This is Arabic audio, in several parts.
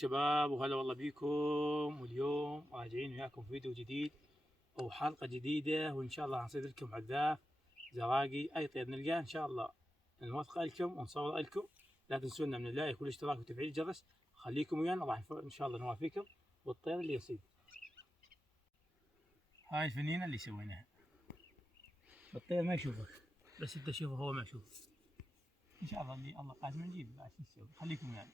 شباب وهلا والله بيكم، واليوم راجعين وياكم فيديو جديد او حلقه جديده، وان شاء الله نصيد لكم عذاف زراقي اي طير نلقاه ان شاء الله نوثقه لكم ونصوره لكم. لا تنسونا من اللايك والاشتراك وتفعيل الجرس. خليكم ويانا راح ان شاء الله نوافيكم والطير اللي يصيد. هاي الفنينه اللي سويناها، الطير ما يشوفك بس انت تشوفه هو ما يشوفك. ان شاء الله اللي الله قادم نجيب بعد شو نسوي. خليكم ويانا.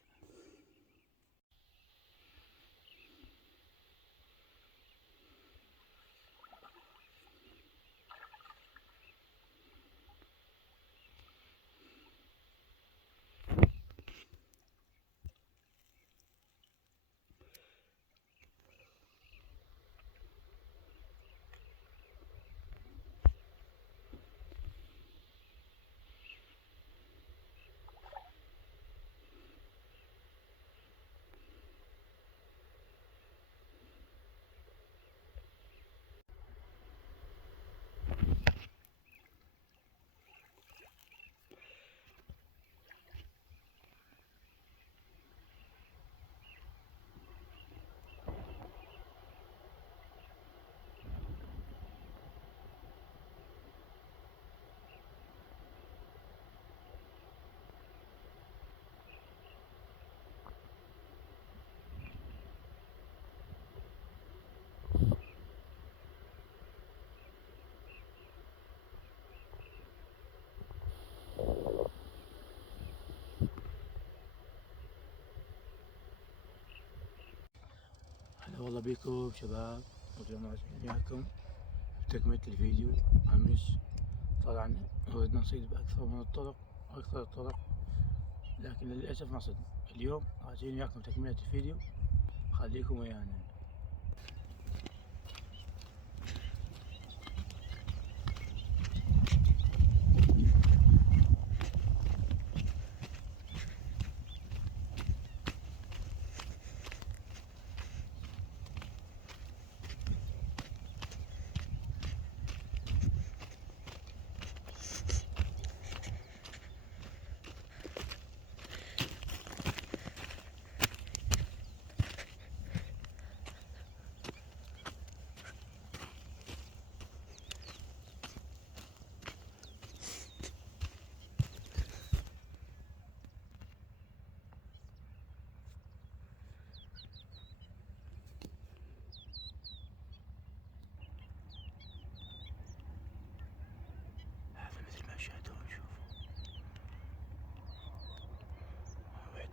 هلا والله بيكم شباب، واليوم راجعين وياكم بتكملة الفيديو. أمس طبعا ردنا نصيد بأكثر من الطرق وأكثر الطرق، لكن للأسف ما صدنا. اليوم راجعين وياكم تكملة الفيديو، خليكم ويانا. هذا مثل ما شاهدون، شوفوا وحدة.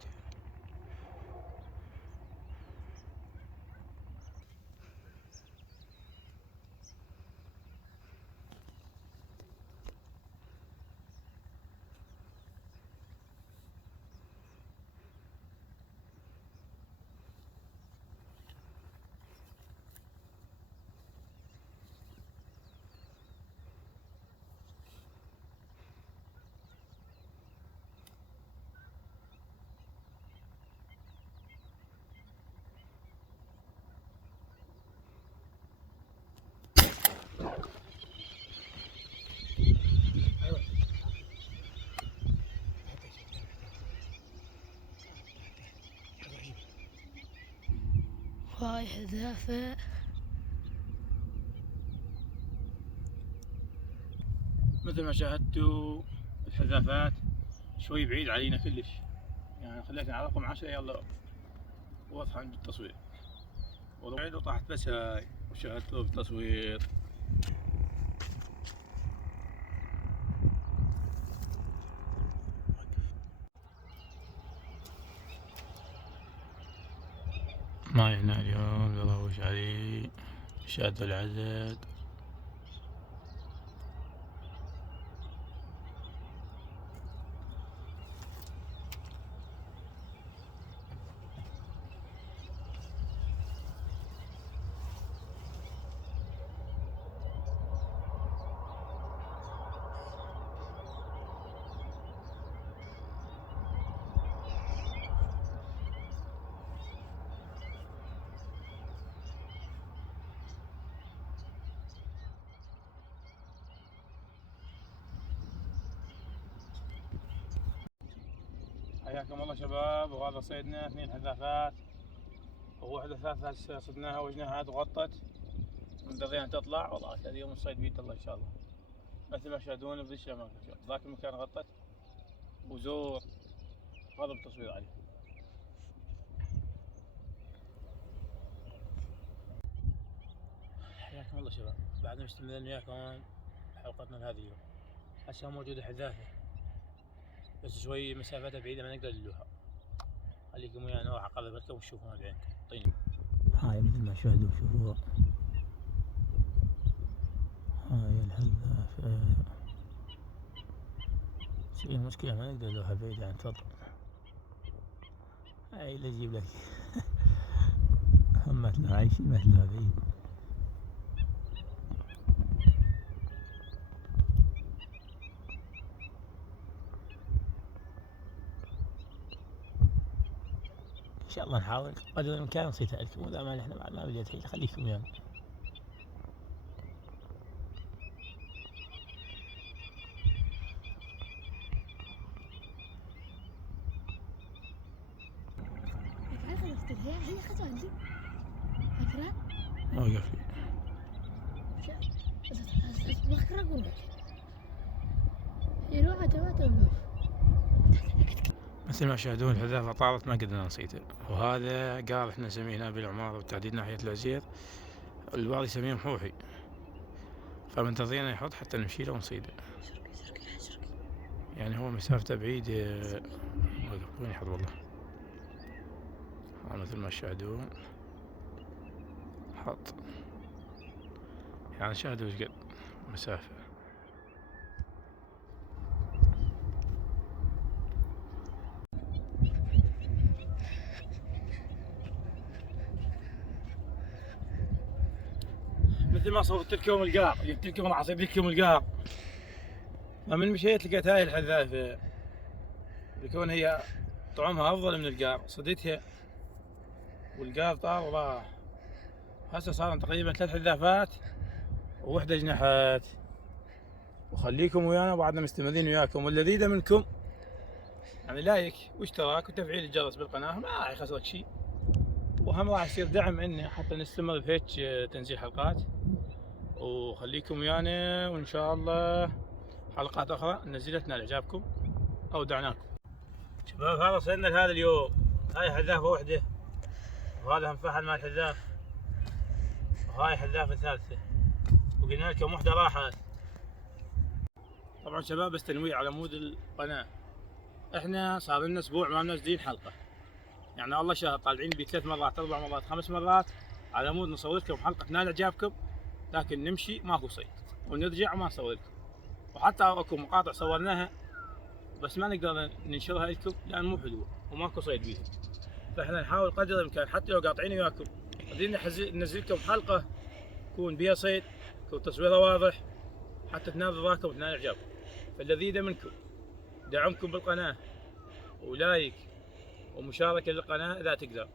هاي حذافة. مثل ما شاهدتوا الحذافات شوي بعيد علينا كلش، يعني خليتني على رقم 10 يلا واضحة بالتصوير. والله وطاحت بس هاي وشاهدتوا بالتصوير. ما هنا اليوم يروش علي شاد العدد. حياكم الله شباب، وهذا صيدنا 2 حذافات وواحدة ثالثة صدناها وجناها وغطت منتظرين تطلع. والله هذا يوم الصيد بيد الله إن شاء الله، مثل ما تشاهدون بذيش الأماكن. ذاك المكان غطت وزور غضب تصوير عليه. حياكم الله شباب، بعد ما استمرنا وياكم حلقتنا لهذا اليوم. هسه موجودة حذافة بس شوي مسافتها بعيدة ما نقدر نلوها. خليكم ويانا نروح على قربتكم وتشوفونها بعينكم. طيب هاي مثل ما شاهدوا شوفوها، هاي الحذافة. شيء مشكلة ما نقدر نلوها بعيدة عن تفضل. هاي اللي تجيب لك مثلها هاي شي مثلها بعيد. ان شاء الله نحاول قدر الامكان نصيدها لكم، واذا ما نحن بعد ما بديت هي خليكم ويانا. هي خزان لي فكرة اوقف بكرة أقول لك يروح توقف. مثل ما تشاهدون الحذافة طالت ما قدرنا نصيدها. وهذا قال احنا نسميه بالعمارة والتعديل ناحية العزير، البعض يسميه محوحي، فمنتظرين يحط حتى نمشي له ونصيده. يعني هو مسافته بعيدة. وين يحط والله. مثل ما تشاهدون حط، يعني شاهدوا ايش قد مسافة. مثل ما صورت لكم القار، جبت لكم راح اصيد لكم القار. فمن مشيت لقيت هاي الحذافة بيكون هي طعمها افضل من القار، صديتها والقار طار وراح. هسه صار تقريبا 3 حذافات ووحدة جنحت. وخليكم ويانا بعدنا مستمرين وياكم، والذي اذا منكم يعني لايك واشتراك وتفعيل الجرس بالقناة ما راح يخسرك شيء، وهم راح يصير دعم مني حتى نستمر في هيك تنزيل حلقات. وخليكم ويانا وان شاء الله حلقات اخرى ننزلها تنال اعجابكم او دعناكم. شباب هذا صيدنا لهذا اليوم. هاي حذافة وحدة، وهذا هم فحل مال حذاف، وهاي حذافة ثالثة، وقلنا لكم وحدة راحت. طبعا شباب بس تنويه على مود القناة، احنا صار لنا اسبوع ما منزلين حلقة، يعني الله شهر طالعين ب3 مرات 4 مرات 5 مرات على مود نصور لكم حلقة تنال اعجابكم، لكن نمشي ماكو صيد ونرجع وما نصور لكم. وحتى اكو مقاطع صورناها بس ما نقدر ننشرها لكم لان مو حلوة وماكو صيد بيها. فاحنا نحاول قدر الامكان حتى لو قاطعين وياكم قاعدين ننزل لكم حلقة يكون بيها صيد، يكون تصويرها واضح حتى تنال رضاكم وتنال اعجابكم. فالذي اذا منكم دعمكم بالقناة ولايك ومشاركة للقناة اذا تقدر.